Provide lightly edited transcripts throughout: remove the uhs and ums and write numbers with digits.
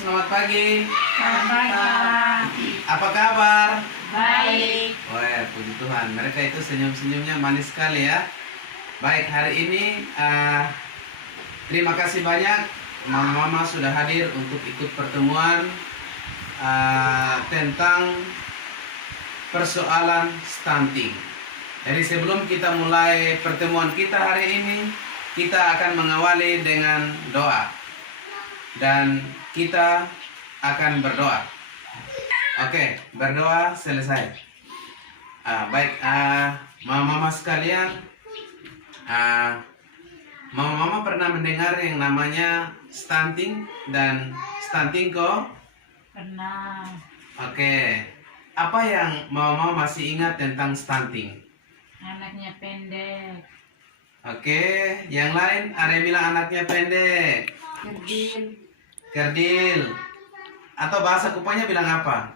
selamat pagi. Selamat pagi. Apa kabar? Baik. Wah, puji Tuhan. Mereka itu senyum-senyumnya manis sekali ya. Baik, hari ini terima kasih banyak mama-mama sudah hadir untuk ikut pertemuan tentang persoalan stunting. Jadi sebelum kita mulai pertemuan kita hari ini, kita akan mengawali dengan doa. Dan kita akan berdoa. Oke, berdoa selesai. Baik, mama-mama sekalian, mama-mama pernah mendengar yang namanya stunting dan stunting kok? Pernah. Oke, apa yang mama-mama masih ingat tentang stunting? Anaknya pendek. Oke, yang lain ada yang bilang anaknya pendek. Kerdil. Atau bahasa Kupangnya bilang apa?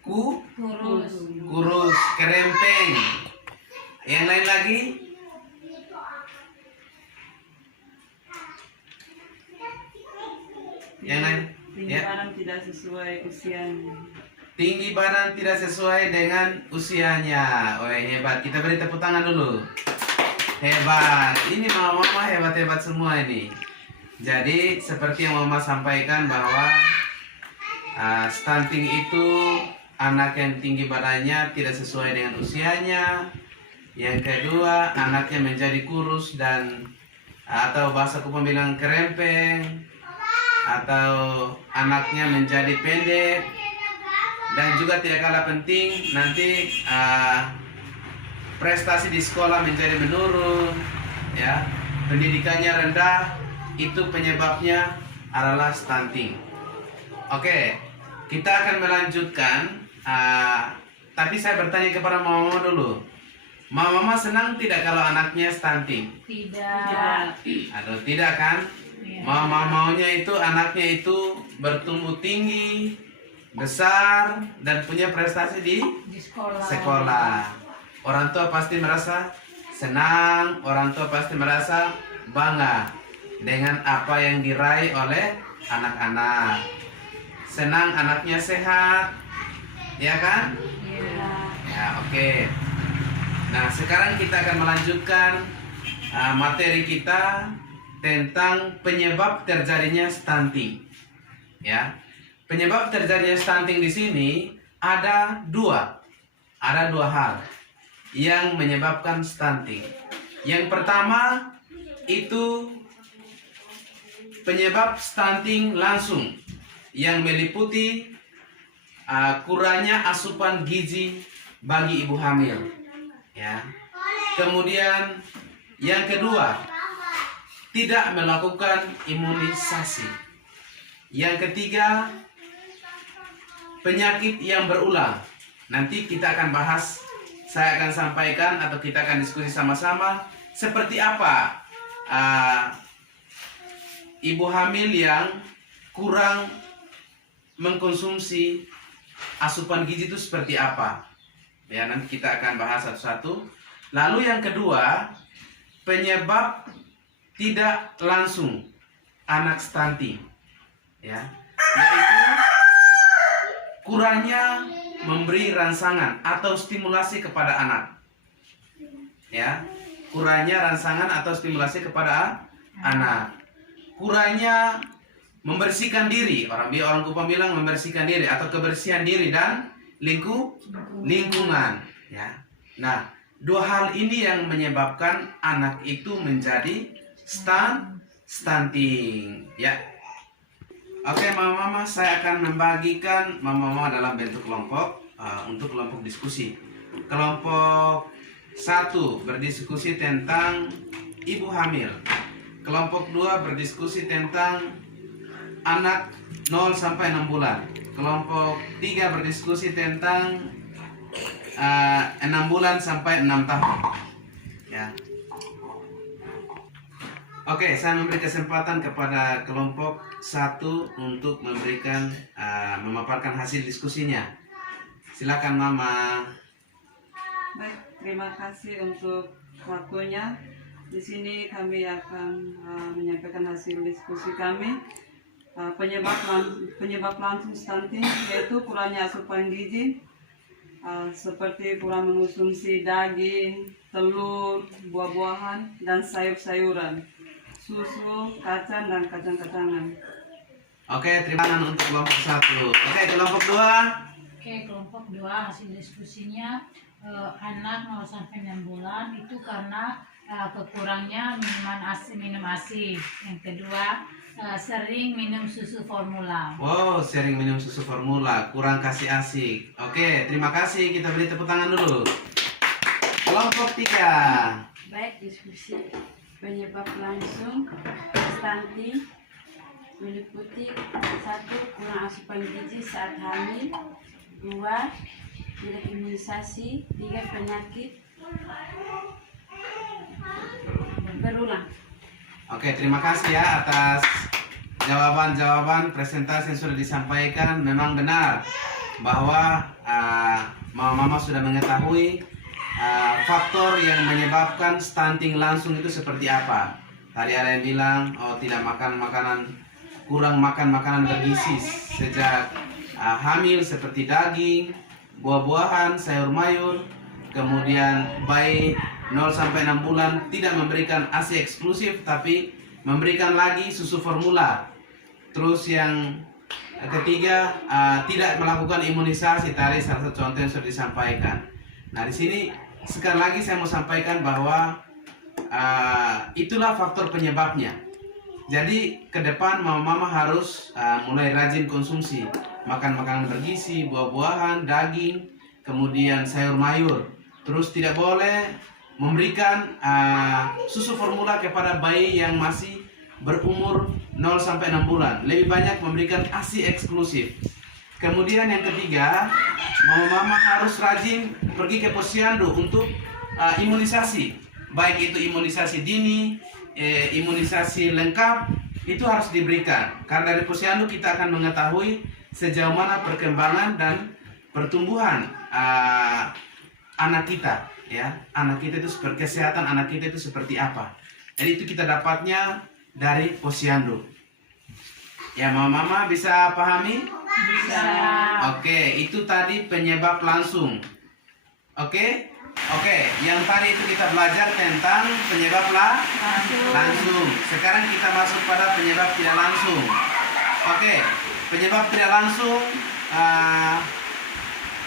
Kurus. Kurus, kerempeng. Yang lain lagi? Yang lain? Tinggi Ya. badan tidak sesuai usianya. Tinggi badan tidak sesuai dengan usianya. Oh hebat, kita beri tepuk tangan dulu. Hebat, ini mama-mama hebat-hebat semua ini. Jadi seperti yang mama sampaikan bahwa stunting itu anak yang tinggi badannya tidak sesuai dengan usianya. Yang kedua, anaknya menjadi kurus dan atau bahasa Kupang bilang kerempeng, atau anaknya menjadi pendek. Dan juga tidak kalah penting, nanti prestasi di sekolah menjadi menurun, ya, pendidikannya rendah. Itu penyebabnya adalah stunting. Oke, kita akan melanjutkan. Tapi saya bertanya kepada mama dulu. Mama senang tidak kalau anaknya stunting? Tidak. Aduh, tidak kan? Ya. Mama maunya itu anaknya itu bertumbuh tinggi, besar, dan punya prestasi di Di sekolah. sekolah. Orang tua pasti merasa senang, orang tua pasti merasa bangga dengan apa yang diraih oleh anak-anak. Senang anaknya sehat, ya kan? Iya. Ya, oke. Nah, sekarang kita akan melanjutkan materi kita tentang penyebab terjadinya stunting. Ya, penyebab terjadinya stunting di sini ada dua hal yang menyebabkan stunting. Yang pertama itu penyebab stunting langsung yang meliputi kurangnya asupan gizi bagi ibu hamil, ya. Kemudian yang kedua, tidak melakukan imunisasi. Yang ketiga, penyakit yang berulang. Nanti kita akan bahas, saya akan sampaikan atau kita akan diskusi sama-sama seperti apa ibu hamil yang kurang mengkonsumsi asupan gizi itu seperti apa. Ya, nanti kita akan bahas satu-satu. Lalu yang kedua, penyebab tidak langsung anak stunting, ya, yaitu kurangnya memberi rangsangan atau stimulasi kepada anak, ya, kurangnya rangsangan atau stimulasi kepada anak, kurangnya membersihkan diri, orang Kupang bilang membersihkan diri atau kebersihan diri dan lingkungan, ya. Nah, dua hal ini yang menyebabkan anak itu menjadi stunting, ya. Oke, mama-mama, saya akan membagikan mama-mama dalam bentuk kelompok untuk kelompok diskusi. Kelompok 1 berdiskusi tentang ibu hamil. Kelompok 2 berdiskusi tentang anak 0 sampai 6 bulan. Kelompok 3 berdiskusi tentang 6 bulan sampai 6 tahun. Ya. Oke, saya memberi kesempatan kepada kelompok 1 untuk memberikan memaparkan hasil diskusinya. Silakan Mama. Baik, terima kasih untuk waktunya. Di sini kami akan menyampaikan hasil diskusi kami. penyebab langsung stunting yaitu kurangnya asupan gizi, seperti kurang mengonsumsi daging, telur, buah-buahan, dan sayur-sayuran, susu, kacang, dan kacang-kacangan. Oke, terima kasih untuk kelompok 1. Oke, kelompok 2. Oke, kelompok 2 hasil diskusinya anak 0 sampai 6 bulan itu karena kekurangnya minum ASI. Yang kedua, sering minum susu formula. Wow, sering minum susu formula, kurang kasih ASI. Oke, terima kasih. Kita beri tepuk tangan dulu. Kelompok 3. Baik, diskusi penyebab langsung stunting meliputi 1. Kurang asupan gizi saat hamil, 2. Tidak imunisasi, 3. Penyakit berulang. Oke, terima kasih ya atas jawaban-jawaban presentasi yang sudah disampaikan. Memang benar bahwa mama-mama sudah mengetahui faktor yang menyebabkan stunting langsung itu seperti apa. Tadi ada yang bilang, oh tidak kurang makan makanan bergizi sejak hamil seperti daging, buah-buahan, sayur mayur. Kemudian bayi 0 sampai 6 bulan tidak memberikan ASI eksklusif tapi memberikan lagi susu formula. Terus yang ketiga, tidak melakukan imunisasi, tadi salah satu contoh yang sudah disampaikan. Nah, di sini sekali lagi saya mau sampaikan bahwa itulah faktor penyebabnya. Jadi ke depan mama-mama harus mulai rajin konsumsi makan makanan bergizi, buah-buahan, daging, kemudian sayur mayur. Terus tidak boleh memberikan susu formula kepada bayi yang masih berumur 0 sampai 6 bulan. Lebih banyak memberikan ASI eksklusif. Kemudian yang ketiga, mama-mama harus rajin pergi ke posyandu untuk imunisasi. Baik itu imunisasi dini, imunisasi lengkap, itu harus diberikan. Karena dari posyandu kita akan mengetahui sejauh mana perkembangan dan pertumbuhan anak kita, ya. Anak kita itu seperti kesehatan anak kita itu seperti apa. Jadi itu kita dapatnya dari posyandu. Ya, mama-mama bisa pahami? Bisa. Oke, itu tadi penyebab langsung. Oke? Oke, yang tadi itu kita belajar tentang penyebab langsung. Sekarang kita masuk pada penyebab tidak langsung. Oke, penyebab tidak langsung.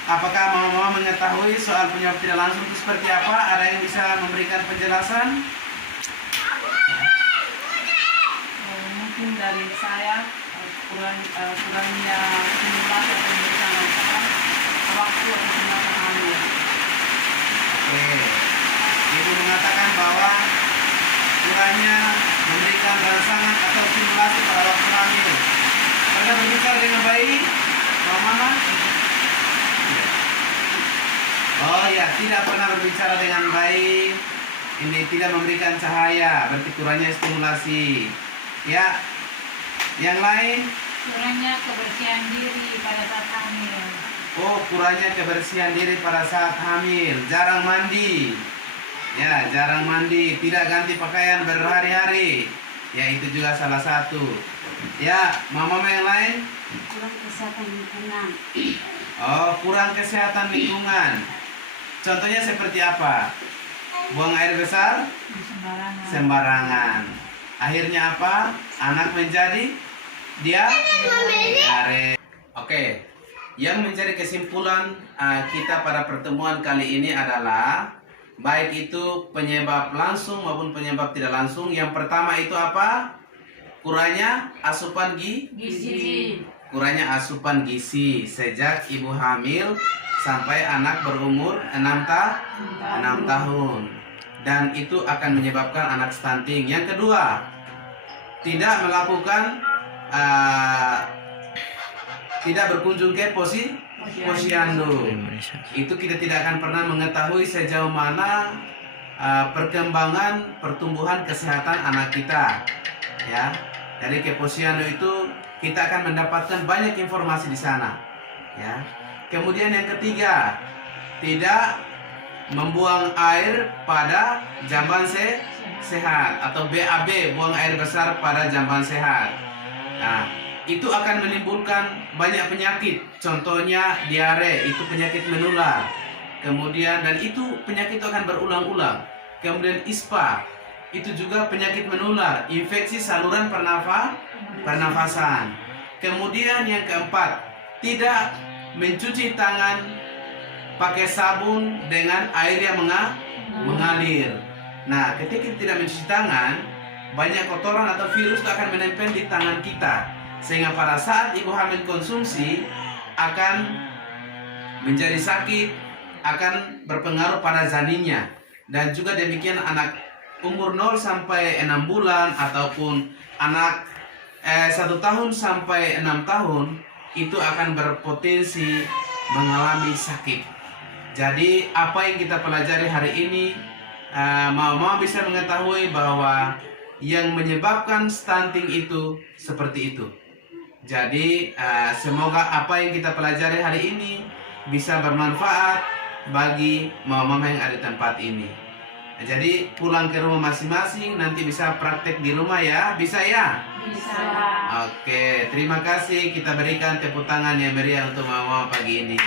Apakah mama-mama mengetahui soal penyebab tidak langsung itu seperti apa? Ada yang bisa memberikan penjelasan? Mungkin dari saya kurangnya stimulasi atau pemeriksaan lanjutan waktu atau tindakan hamil. Oke, ibu mengatakan bahwa kurangnya memberikan rangsangan atau stimulasi pada waktu hamil. Pernah berbicara dengan bayi, mama? Oh ya, tidak pernah berbicara dengan bayi. Ini tidak memberikan cahaya, berarti kurangnya stimulasi. Ya, yang lain? Kurangnya kebersihan diri pada saat hamil. Oh, kurangnya kebersihan diri pada saat hamil, jarang mandi. Ya, jarang mandi, tidak ganti pakaian berhari-hari. Ya, itu juga salah satu. Ya, mama yang lain? Kurang kesehatan lingkungan. Oh, kurang kesehatan lingkungan. Contohnya seperti apa? Buang air besar? Sembarangan. Sembarangan. Akhirnya apa? Anak menjadi diare. Oke. Yang menjadi kesimpulan kita pada pertemuan kali ini adalah baik itu penyebab langsung maupun penyebab tidak langsung. Yang pertama itu apa? Kurangnya asupan Gizi. kurangnya asupan gizi sejak ibu hamil sampai anak berumur 6 tahun. Dan itu akan menyebabkan anak stunting. Yang kedua, tidak melakukan tidak berkunjung ke posyandu. Itu kita tidak akan pernah mengetahui sejauh mana perkembangan pertumbuhan kesehatan anak kita. Ya, dari ke posyandu itu kita akan mendapatkan banyak informasi di sana. Ya. Kemudian yang ketiga, tidak membuang air pada jamban sehat atau BAB, buang air besar pada jamban sehat. Nah, itu akan menimbulkan banyak penyakit. Contohnya diare, itu penyakit menular. Kemudian dan itu penyakit itu akan berulang-ulang. Kemudian ispa, itu juga penyakit menular, infeksi saluran pernafasan. Kemudian yang keempat, tidak mencuci tangan pakai sabun dengan air yang mengalir. Nah, ketika tidak mencuci tangan, banyak kotoran atau virus itu akan menempel di tangan kita, sehingga pada saat ibu hamil konsumsi akan menjadi sakit, akan berpengaruh pada janinnya. Dan juga demikian anak umur 0 sampai 6 bulan ataupun anak 1 tahun sampai 6 tahun itu akan berpotensi mengalami sakit. Jadi apa yang kita pelajari hari ini, mama bisa mengetahui bahwa yang menyebabkan stunting itu seperti itu. Jadi semoga apa yang kita pelajari hari ini bisa bermanfaat bagi mama-mama yang ada di tempat ini. Jadi pulang ke rumah masing-masing nanti bisa praktek di rumah ya, bisa ya? Bisa. Oke, terima kasih. Kita berikan tepuk tangan yang meriah untuk mama pagi ini.